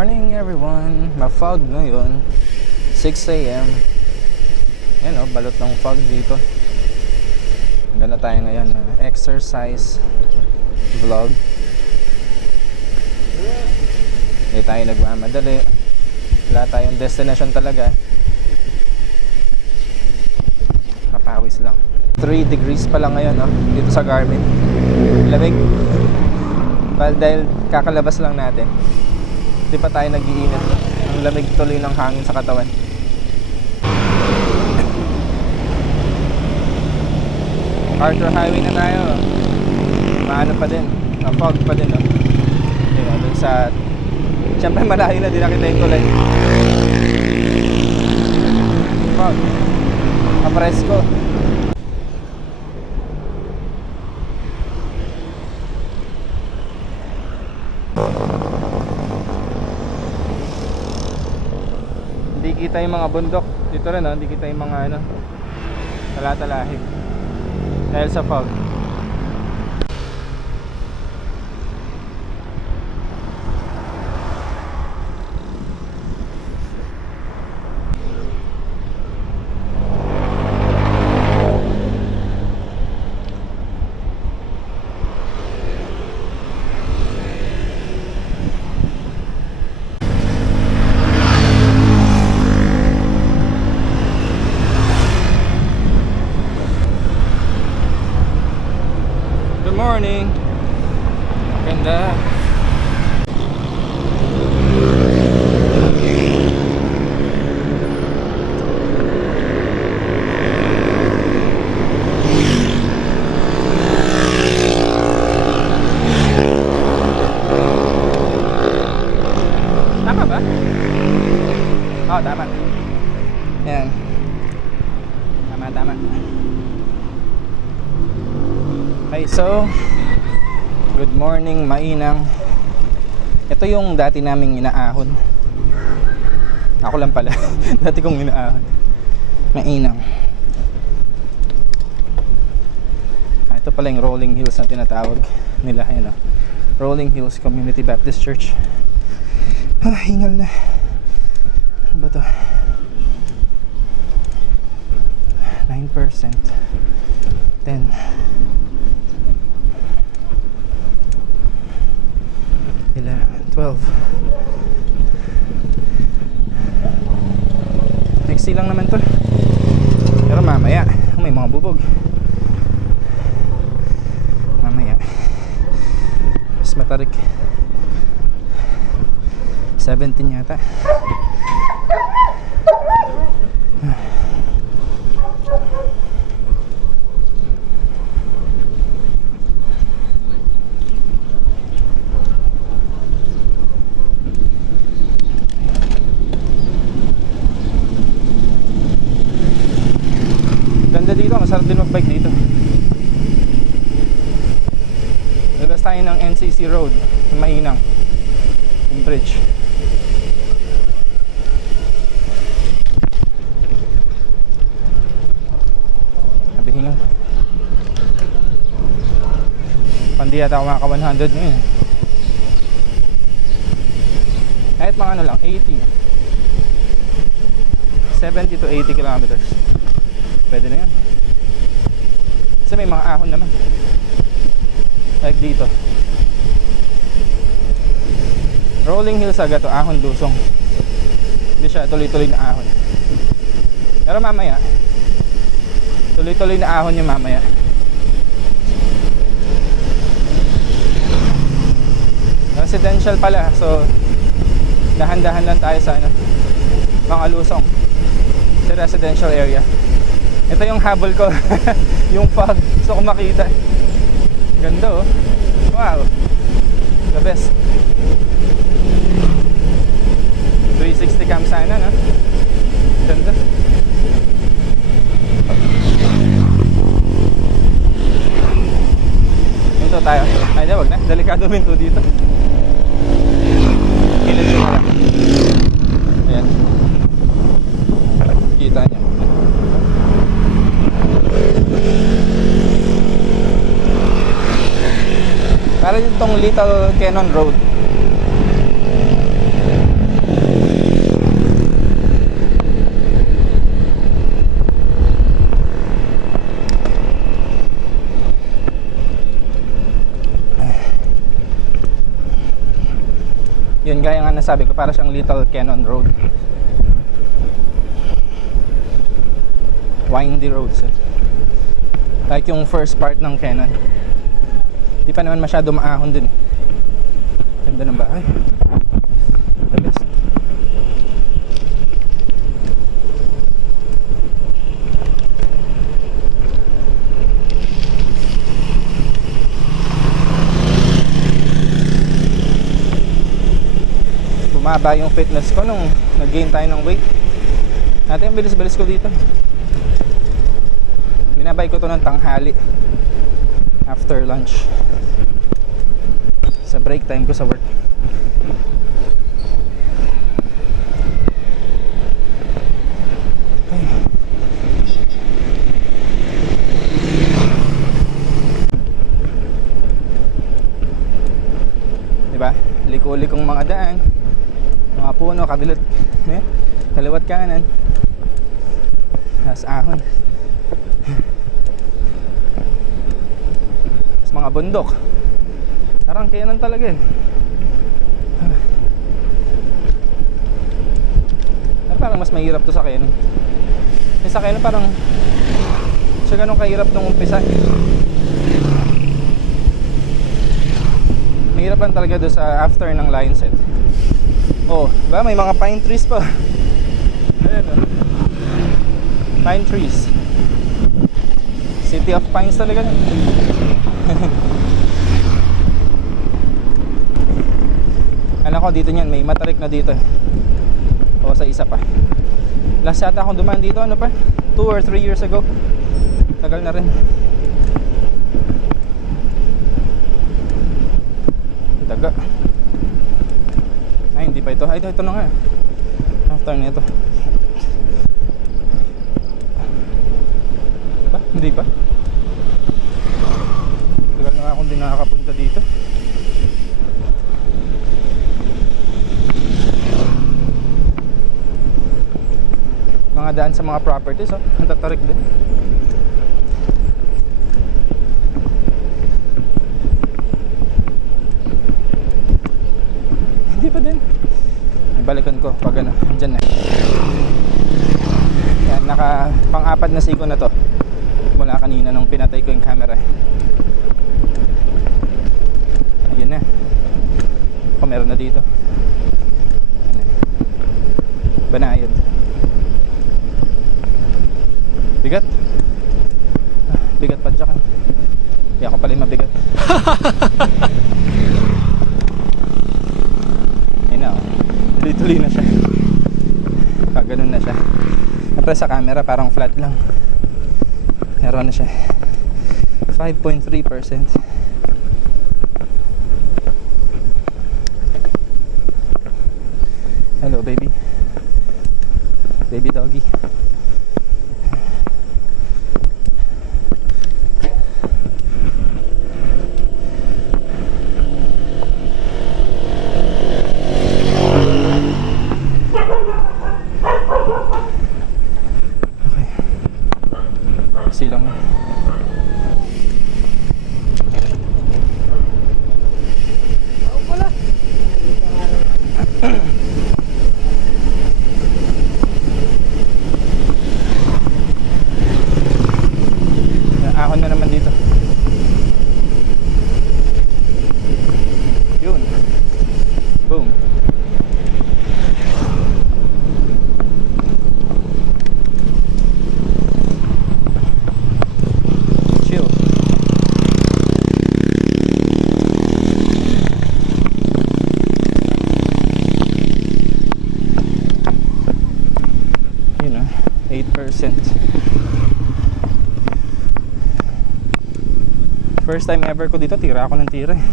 morning everyone. Ma-fog ngayon 6 a.m. Yan o, balot ng fog dito. Gana tayo ngayon exercise vlog. Hindi tayo nagmamadali. Wala tayong destination talaga. Kapawis lang. 3 degrees pa lang ngayon dito sa Garmin. Lamig. Dahil kakalabas lang natin, hindi pa tayo nag-iinit. Ang lamig tuloy ng hangin sa katawan. Arthur Highway na tayo. Maano pa din, fog pa din dun sa, siyempre malayo na, di nakita yung tulay. Fog. Apresko. Hindi kita yung mga bundok dito rin, hindi kita yung mga talatalahi dahil sa fog. Morning. Ganda. Tama ba? Oh, tama. Yan. Tama. Okay, so good morning, mainang. Ito yung dati naming inaahon. Ako lang pala. Dati kong inaahon. Mainang. Ito pala yung Rolling Hills na tinatawag nila. Ayan, Rolling Hills Community Baptist Church. Hingal na. Ano ba to? 9%. 10. 12. Nexi lang naman to. Pero mamaya may mga bubog. Mamaya mas matarik. 17 yata. Ganda dito, masarap din magbike dito. Labas tayo ng NCC Road, Mainang, yung bridge. Nabihingan. Pandi yata ako maka 100 ngayon. Kahit mga lang, 80. 70 to 80 kilometers. Pwede na yan. Kasi may mga ahon naman. Like dito. Rolling Hills agad to, ahon dusong. Hindi siya tuloy-tuloy na ahon. Pero mamaya, tuloy-tuloy na ahon yung mamaya. Residential pala. So, dahan-dahan lang tayo sa mga lusong. Sa residential area. Ito yung habol ko. Yung fog. Gusto ko makita. Ganda Wow. The best. 360 cam sana Ganda. Ito tayo. Ay, di, wag na. Delikado minto dito. Kilid ko na lang. Ayan. Kita niya. Para yung tong Little Cannon Road. Yun, gaya nga nasabi ko, para siyang Little Cannon Road. Windy roads eh. Like yung first part ng Cannon. Di pa naman masyado maahon dun eh. Ganda ng bahay. The best. Bumaba yung fitness ko nung nag-gain tayo ng weight. Dati ang bilis-bilis ko dito. Binabay ko to ng tanghali after lunch sa break time ko sa work. Okay. Diba? Liko-likong mga daan, mga puno, kabilat, kaliwat kanan, tas ahon. Tas mga bundok. Parang Cannon talaga eh. Pero parang mas mahirap to sa Cannon. Yung sa Cannon parang siya ganun kahirap nung umpisa. Mahirap lang talaga doon sa after ng line set. Oh, ba may mga pine trees pa. Ayan oh. Pine trees. City of Pines talaga. Alam ko dito niyan, may matarik na dito. O sa isa pa. Last yata akong dumaan dito, ano pa? 2 or 3 years ago. Tagal na rin. Daga. Ay, hindi pa ito. Ay, ito na nga. After nito. Ba? Hindi pa. Tagal na nga akong di nakakapunta dito. Mga daan sa mga properties, oh. Ang tatarik din. Hindi pa din. May balikan ko pag ano, dyan na. Yan, naka pang-apat na siko na to mula kanina nung pinatay ko yung camera. Ayun na. O, meron na dito. Ano? Banayad. Bigat. Bigat pa dyan. Hindi ako pala yung mabigat. Ayun na, oh. Tuloy-tuloy na siya. Ganun na siya. Siyempre sa camera parang flat lang. Meron na siya 5.3%. Hello baby. Baby doggy. Silang ahon na naman dito. Yun. Boom. First time ever ko dito, tira ako ng tira eh.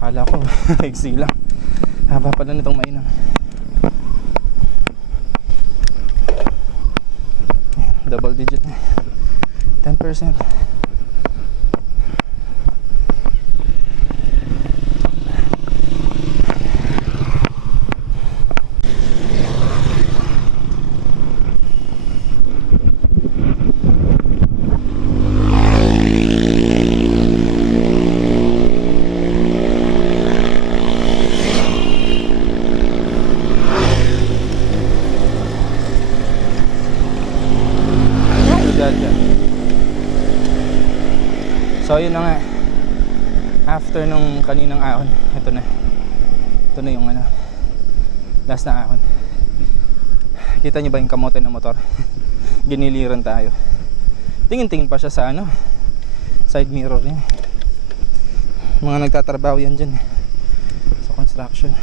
Akala ko, maigsi lang. Haba pala nitong mainang. Double digit na 10%. So yun na nga, after nung kaninang ahon, ito na yung ano, last na ahon. Kita nyo ba yung kamote ng motor? Giniliran tayo. Tingin-tingin pa siya sa ano, side mirror niya. Mga nagtatrabaho yan dyan sa construction.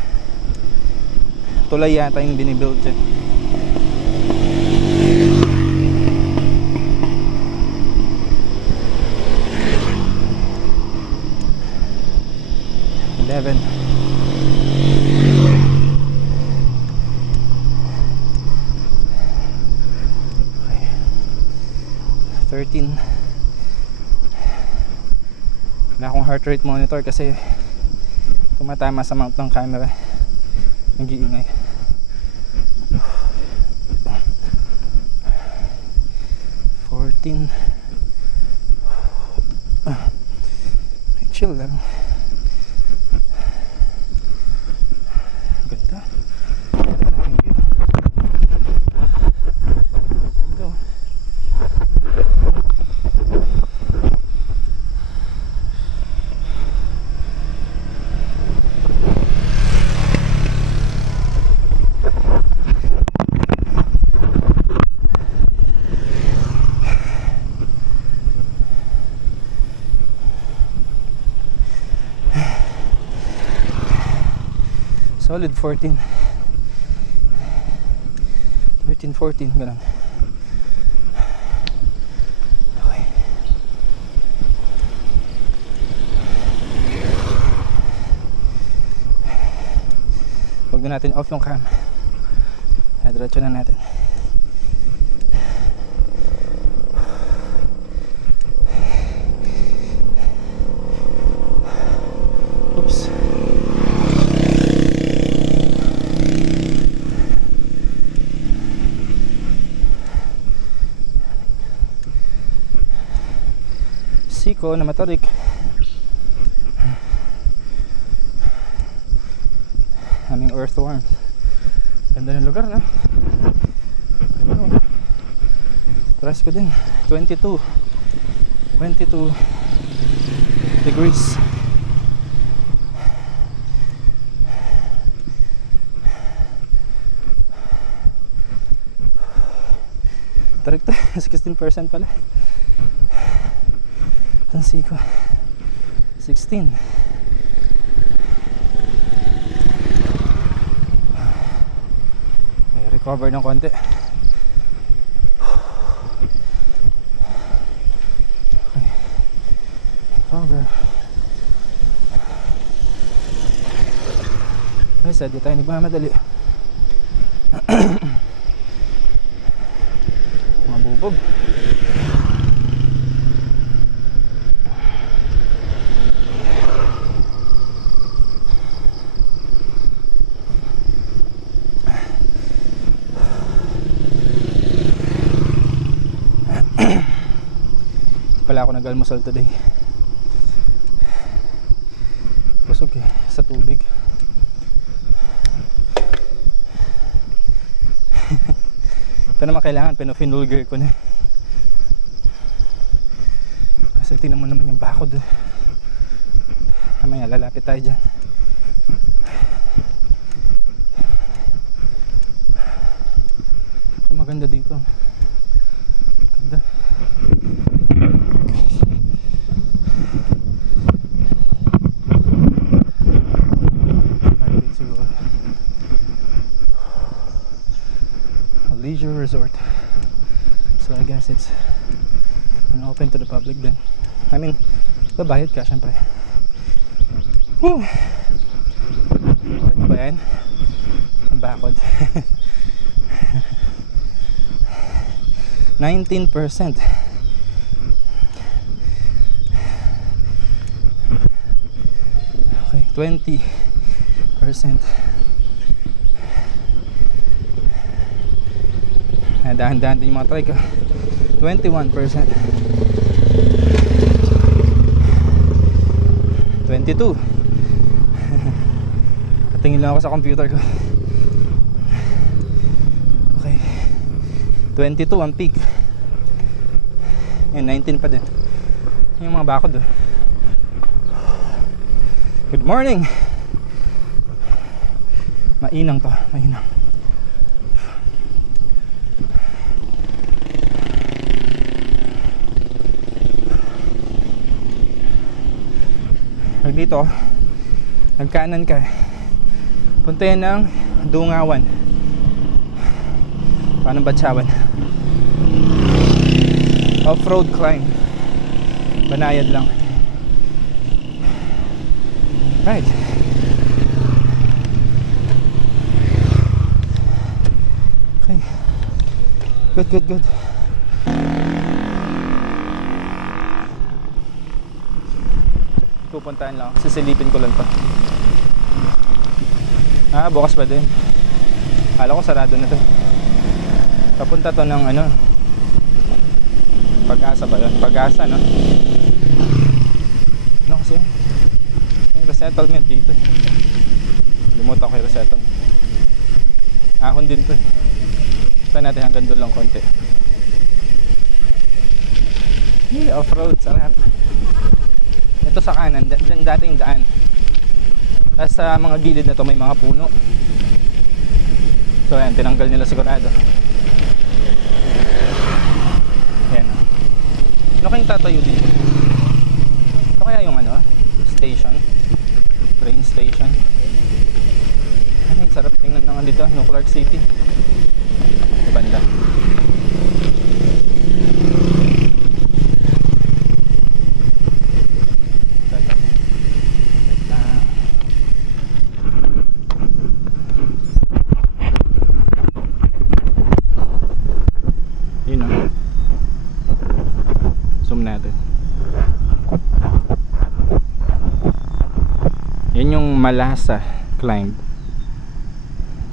Tulay yata yung binibuild dyan. Okay. 13. Wala akong heart rate monitor kasi tumatama sa mount ng camera, nag-iingay. 14. Chill lang. Ganda. Ganda na yung view. Ito. Solid 14. 13, 14, ganun. Okay. Huwag na natin off yung cam. Diretso na natin. Oops. Siko na matarik. Aming earthworm. Ganda ng lugar na. Press ko din. 22 degrees. Tarik to. 16% pala. Siko 16. Okay, recover ng konti. Okay. Recover. Okay, sad di tayo nagmamadali. Mabubog. Pala ako nag-almusal today. Busog sa tubig. Ito naman kailangan pinofinulgar ko na. Kasi tingnan mo naman yung bakod. Mamaya lalapit tayo dyan. Maganda dito. Ganda. Leisure resort, so I guess it's open to the public then. I mean, babayad ka syempre. Woo! Kita nyo ba yan? Ang bakod. 19%. Okay, 20%. Dahan-dahan din yung mga trike. 21%. 22. Patingin lang ako sa computer ko. Okay, 22 ang peak. Yan, 19 pa din. Yung mga bakod Good morning. Mainang to, mainang. Pag dito, nagkanan ka, punta yan ng Dungawan, paano Batsawan. Off-road climb, banayad lang. Right. Okay. Good. Pupuntahan lang. Sisilipin ko lang to. Bukas pa din. Akala ko sarado na to. Papunta to ng ano, Pag-asa ba yun? Pag-asa, no? Ano kasi yun? May resettlement dito eh. Limutan ko yung resettlement. Ahon din to eh. Ito natin hanggang doon lang konti. Off-road, sarap. Ito sa kanan, dyan dating daan. Tapos sa mga gilid na to may mga puno. So yan, tinanggal nila sigurado. Yan. Ano kayong tatayo dito? Ito kaya yung ano, station, train station. Ano yung sarap tingnan naman dito, no, Clark City. Banda. Yun o. Zoom natin. Yan yung Malasa climb.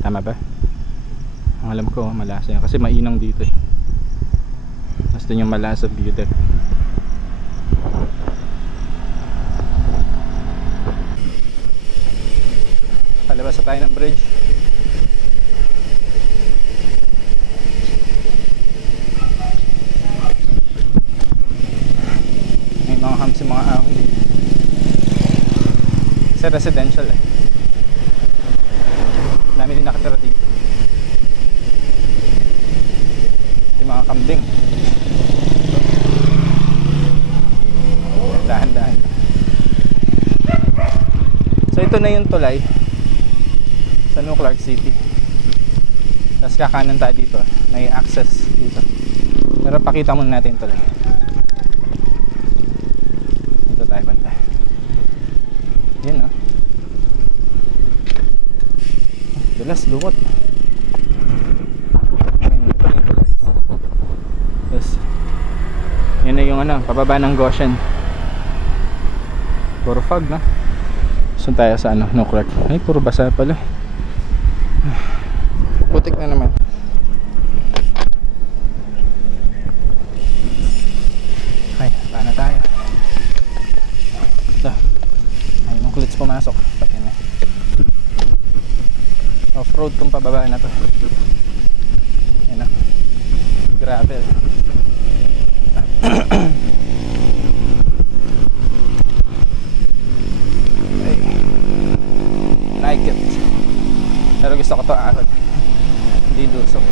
Tama ba? Ang alam ko Malasa yan kasi mainang dito eh. Basta yung Malasa view deck. Palabas na tayo ng bridge. May mga hams yung mga ahon dito. Kasi residential eh. Dami din nakatira dito. Yung mga kambing. Dahan-dahan. So ito na yung tulay sa New Clark City. Tapos kakanan tayo dito. May access dito. Pero pakita muna natin yung tulay. Dito tayo banda. Yun no. Dulas, lukot. Ito na yung tulay. Yes. Yun na yung ano, pababa ng Goshen. Puro fog na. So tayo sa ano, New Clark. Ay, puro basa pala. Putik na naman. Ay, paano tayo? Ito. Ay, yung klits pumasok. Pati na. Off-road tong pababa na to. Ayan na. Gravel. Ay. Like it. Pero gusto ko to ahon. Hindi lusok.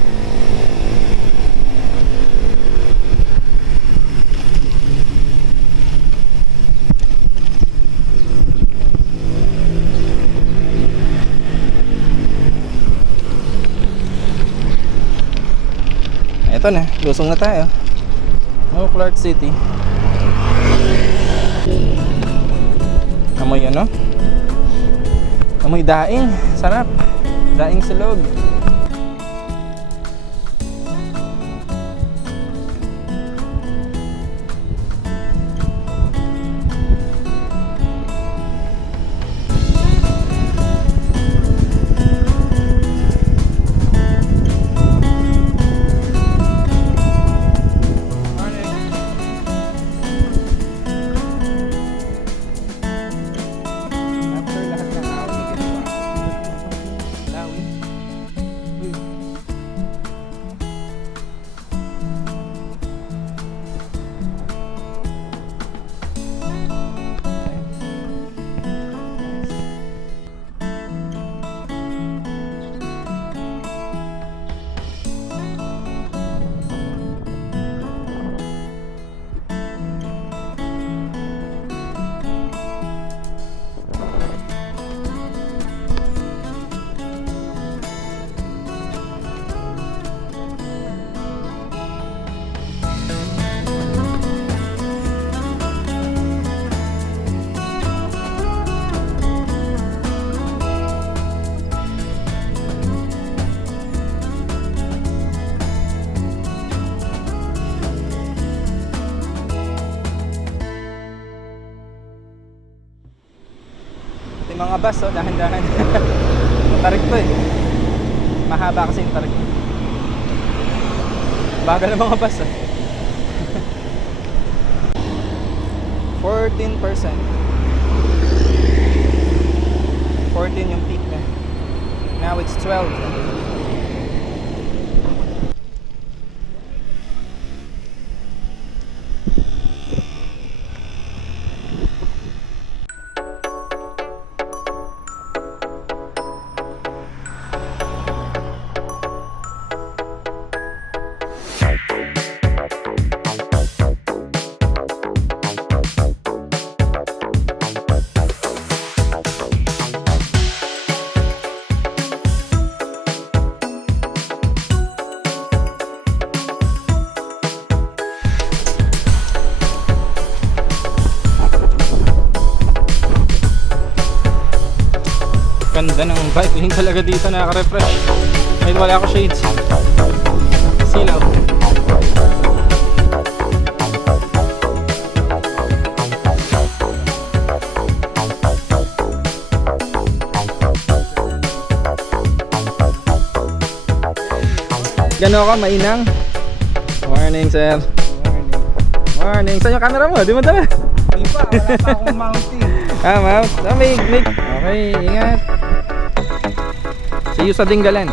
Ito na, lusong na tayo. New Clark City. Amoy ano? Amoy daing. Sarap. Daing silog. After lahat ng awit, mga bus, oh, dahan-dahan. Matarik to eh. Mahaba kasi yung tarik. Bagal ng mga bus, oh. 14%. 14 yung peak na. Now it's 12. Ganda ng vibe. Yung talaga dito nakaka-refresh. Kahit wala ako shades. Silaw. Gano'n ka, mainang? Morning, sir. Morning. Saan yung camera mo? Di mo dala? Di pa, wala pa akong mounting. Mount. May. Okay, ingat. See you sa Dinggalan.